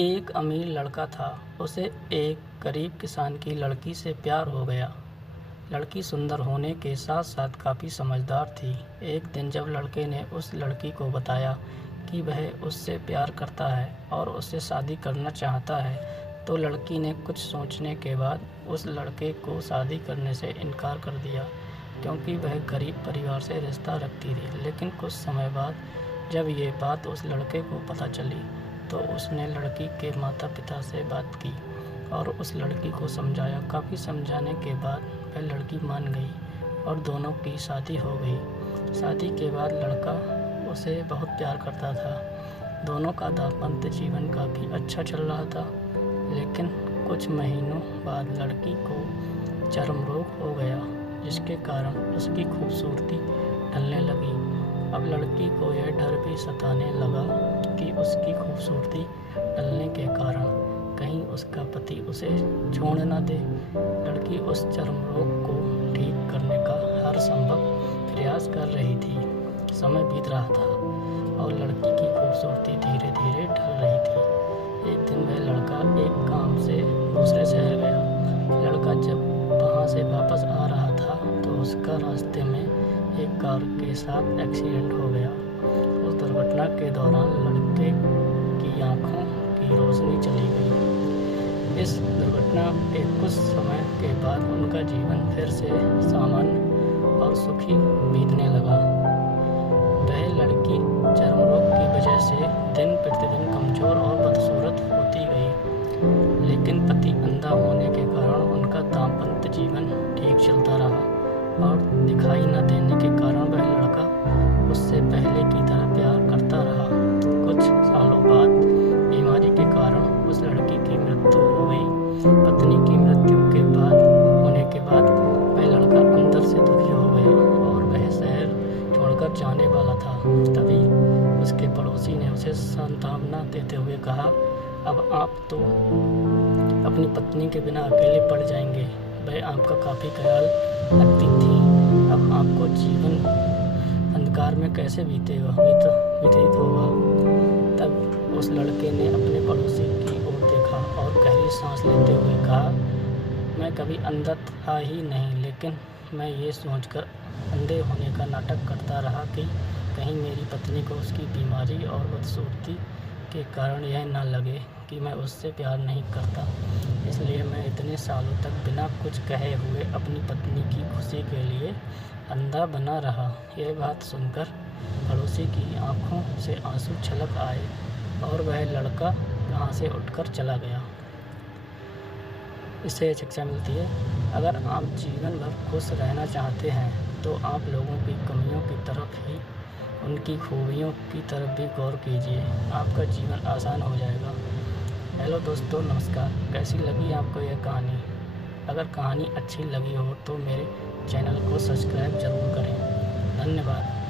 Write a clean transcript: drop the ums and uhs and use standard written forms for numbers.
एक अमीर लड़का था। उसे एक गरीब किसान की लड़की से प्यार हो गया। लड़की सुंदर होने के साथ साथ काफ़ी समझदार थी। एक दिन जब लड़के ने उस लड़की को बताया कि वह उससे प्यार करता है और उससे शादी करना चाहता है, तो लड़की ने कुछ सोचने के बाद उस लड़के को शादी करने से इनकार कर दिया, क्योंकि वह गरीब परिवार से रिश्ता रखती थी। लेकिन कुछ समय बाद जब ये बात उस लड़के को पता चली, तो उसने लड़की के माता पिता से बात की और उस लड़की को समझाया। काफ़ी समझाने के बाद वह लड़की मान गई और दोनों की शादी हो गई। शादी के बाद लड़का उसे बहुत प्यार करता था। दोनों का दाम्पत्य जीवन काफ़ी अच्छा चल रहा था। लेकिन कुछ महीनों बाद लड़की को चर्म रोग हो गया, जिसके कारण उसकी खूबसूरती ढलने लगी। अब लड़की को यह डर भी सताने लगा कि उसकी खूबसूरती ढलने के कारण कहीं उसका पति उसे छोड़ न दे। लड़की उस चर्म रोग को ठीक करने का हर संभव प्रयास कर रही थी। समय बीत रहा था और लड़की की खूबसूरती धीरे धीरे ढल रही थी। एक दिन वह लड़का एक काम से दूसरे शहर गया। लड़का जब वहाँ से वापस आ रहा था, तो उसका रास्ते में एक कार के साथ एक्सीडेंट हो गया। उस दुर्घटना के दौरान लड़के की आंखों की रोशनी चली गई। इस दुर्घटना के कुछ समय के बाद उनका जीवन फिर से सामान्य और सुखी बीतने लगा। वह लड़की चर्म रोग की वजह से दिन प्रतिदिन कमजोर और बदसूरत होती गई। लेकिन पति अंधा होने के कारण उनका दाम्पत्य जीवन ठीक चलता रहा और दिखाई न देने के कारण वह लड़का उससे पहले की तरह प्यार करता रहा। कुछ सालों बाद बीमारी के कारण उस लड़की की मृत्यु हो गई। पत्नी की मृत्यु के बाद वह लड़का अंदर से दुखी हो गया और वह शहर छोड़कर जाने वाला था। तभी उसके पड़ोसी ने उसे सांत्वना देते हुए कहा, अब आप तो अपनी पत्नी के बिना अकेले पड़ जाएंगे। वह आपका काफ़ी ख्याल रखती थी। अब आपको जीवन अंधकार में कैसे व्यतीत होगा। तब उस लड़के ने अपने पड़ोसी की ओर देखा और गहरी सांस लेते हुए कहा, मैं कभी अंधा था ही नहीं, लेकिन मैं ये सोचकर अंधे होने का नाटक करता रहा कि कहीं मेरी पत्नी को उसकी बीमारी और बदसूरती के कारण यह न लगे कि मैं उससे प्यार नहीं करता। इसलिए मैं इतने सालों तक बिना कुछ कहे हुए अपनी पत्नी की खुशी के लिए अंधा बना रहा। यह बात सुनकर पड़ोसी की आंखों से आंसू छलक आए और वह लड़का वहाँ से उठकर चला गया। इससे शिक्षा मिलती है, अगर आप जीवन भर खुश रहना चाहते हैं तो आप लोगों की कमियों की तरफ ही उनकी खूबियों की तरफ भी गौर कीजिए। आपका जीवन आसान हो जाएगा। हेलो दोस्तों, नमस्कार। कैसी लगी आपको यह कहानी? अगर कहानी अच्छी लगी हो तो मेरे चैनल को सब्सक्राइब ज़रूर करें। धन्यवाद।